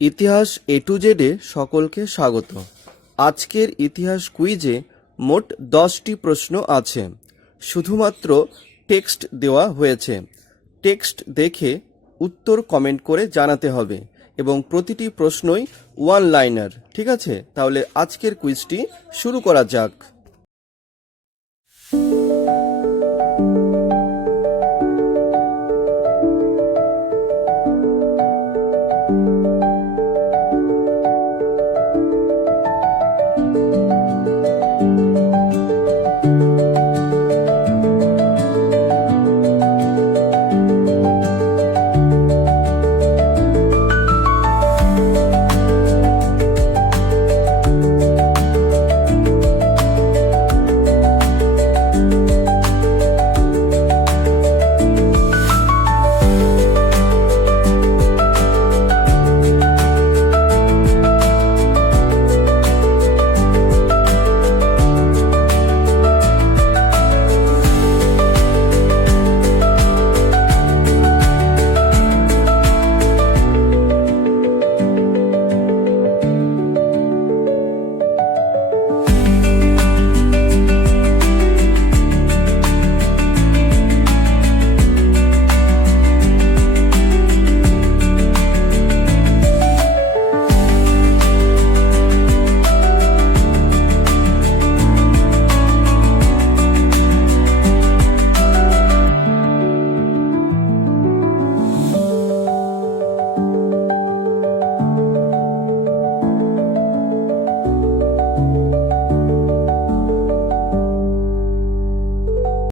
ইতিহাস এ টু জেডে সকলকে স্বাগত। আজকের ইতিহাস কুইজে মোট দশটি প্রশ্ন আছে। শুধুমাত্র টেক্সট দেওয়া হয়েছে। টেক্সট দেখে উত্তর কমেন্ট করে জানাতে হবে এবং প্রতিটি প্রশ্নই ওয়ান লাইনার ঠিক আছে? তাহলে আজকের কুইজটি শুরু করা যাক।